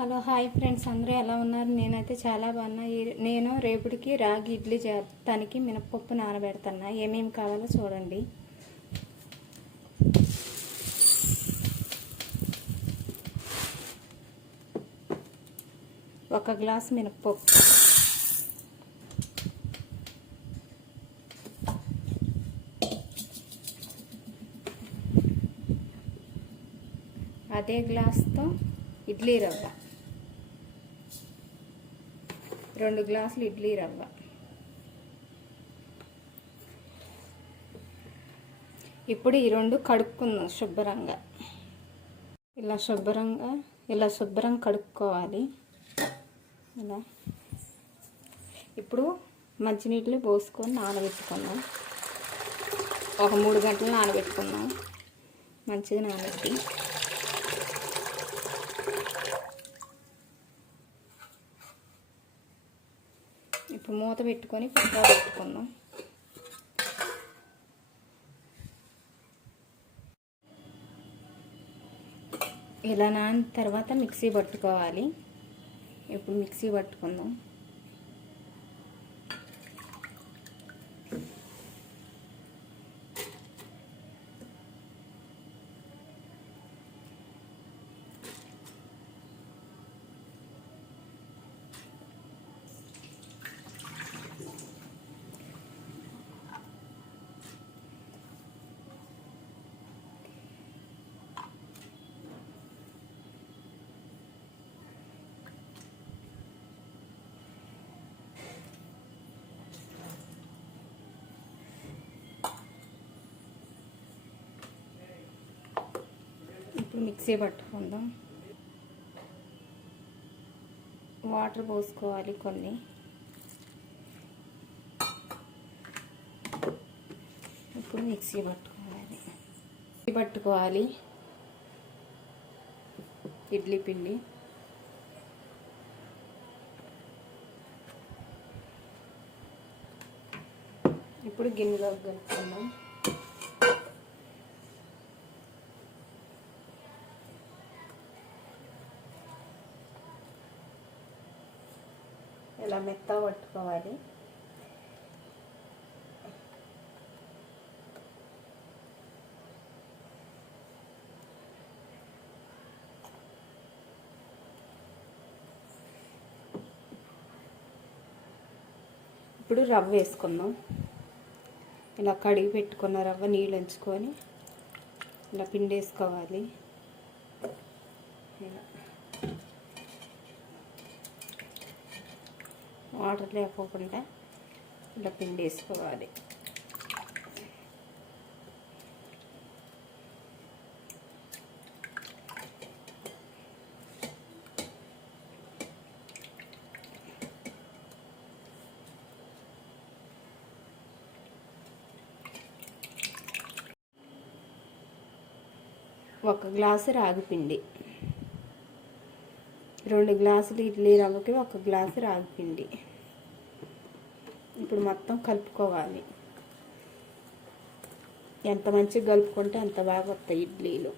Hello hi friends. అందరూ ఎలా ఉన్నారు? నేనైతే చాలా బాగున్నా. నేను రేపటికి రాగి ఇడ్లీ చేస్తానికి మినపప్పు నానబెడుతున్నా. ఏమేమి కావాలో చూడండి. ఒక గ్లాస్ మినపప్పు అదే గ్లాస్తో ఇడ్లీ రవ్వ. రెండు గ్లాసులు ఇడ్లీ రవ్వ. ఇప్పుడు ఈ రెండు కడుక్కుందాం శుభ్రంగా. ఇలా శుభ్రంగా ఇలా శుభ్రం కడుక్కోవాలి. ఇలా. ఇప్పుడు మంచినీటిని పోసుకొని నానబెట్టుకుందాం. ఒక మూడు గంటలు నానబెట్టుకుందాం. మంచిగా నానబెట్టి. ఇప్పుడు మూత పెట్టుకొని పక్కా పెట్టుకుందాం. ఇలా నానిన తర్వాత మిక్సీ పట్టుకోవాలి. ఇప్పుడు మిక్సీ పట్టుకుందాం ఇప్పుడు మిక్సీ పట్టుకుందాం. వాటర్ పోసుకోవాలి కొన్ని. ఇప్పుడు మిక్సీ పట్టుకోవాలి. మిక్సీ పట్టుకోవాలి. ఇడ్లీ పిండి. ఇప్పుడు గిన్నెలోకి కలుపుకుందాం. ఇలా మెత్త పట్టుకోవాలి. ఇప్పుడు రవ్వ వేసుకుందాం. ఇలా కడిగి పెట్టుకున్న రవ్వ నీళ్ళు ఎంచుకొని ఇలా పిండి వేసుకోవాలి ఇలా. వాటర్ లేకోకుండా ఇలా పిండి వేసుకోవాలి ఒక గ్లాసు రాగి పిండి. రెండు గ్లాసులు ఇడ్లీ రవ్వకి ఒక గ్లాసు రాగిపిండి ఇప్పుడు మొత్తం కలుపుకోవాలి. ఎంత మంచిగా కలుపుకుంటే అంత బాగా వస్తాయి ఇడ్లీలు.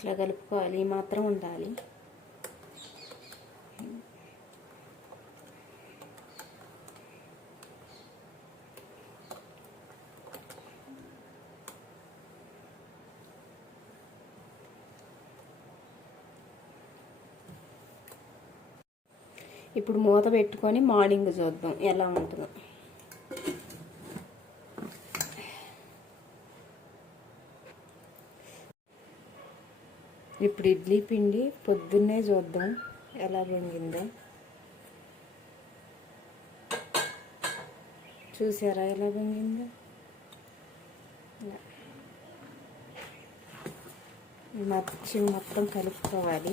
ఇట్లా కలుపుకోవాలి మాత్రం ఉండాలి. ఇప్పుడు మూత పెట్టుకొని మార్నింగ్ చూద్దాం ఎలా ఉంటుందో. ఇప్పుడు ఇడ్లీ పిండి పొద్దున్నే చూద్దాం. ఎలా పొంగిందో చూసారా ఎలా పొంగిందో మర్చి మొత్తం కలుపుకోవాలి.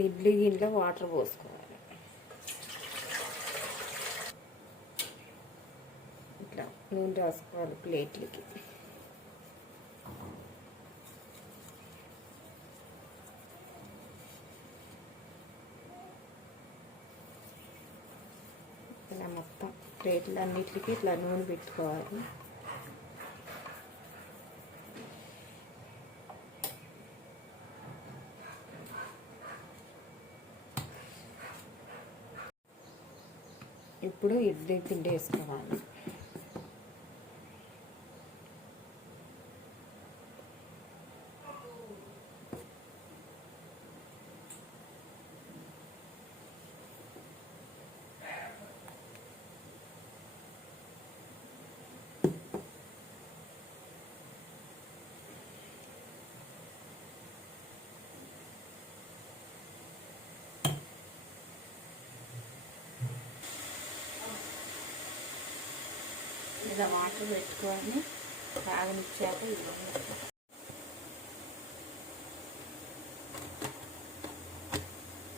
ఇప్పుడు ఇడ్లీ గిన్నెలో వాటర్ పోసుకోవాలి. ఇట్లా నూనె రాసుకోవాలి ప్లేట్లకి. ఇలా మొత్తం ప్లేట్లు అన్నిటికీ ఇట్లా నూనె పెట్టుకోవాలి. ఇప్పుడు ఇడ్లీ పిండి వేసుకోవాలి ఇలా వాటర్ పెట్టుకొని తాగనిచ్చాక ఇవ్వండి.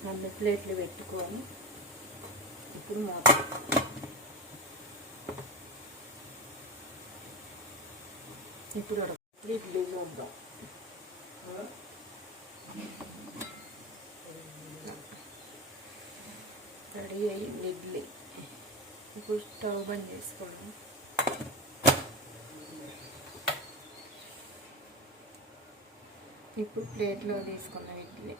మళ్ళీ ప్లేట్లు పెట్టుకొని ఇప్పుడు మూత ఇప్పుడు ఉడక- ఇడ్లీ చూద్దాం రెడీ అయ్యింది ఇడ్లీ. ఇప్పుడు స్టవ్ బంద్ చేసుకోండి ఇప్పుడు ప్లేట్లో తీసుకున్న వీటిని.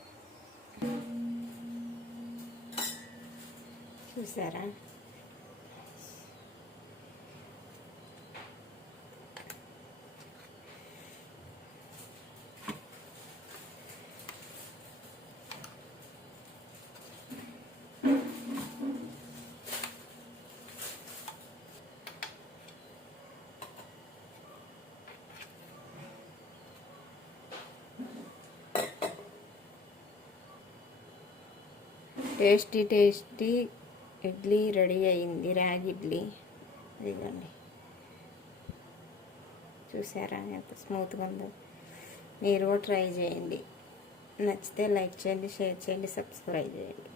చూసారా? టేస్టీ టేస్టీ ఇడ్లీ రెడీ అయింది. రాగి ఇడ్లీ. ఇదిగోండి. చూసారా? ఎంత స్మూత్గా ఉందో. మీరు కూడా ట్రై చేయండి. నచ్చితే లైక్ చేయండి షేర్ చేయండి సబ్స్క్రైబ్ చేయండి.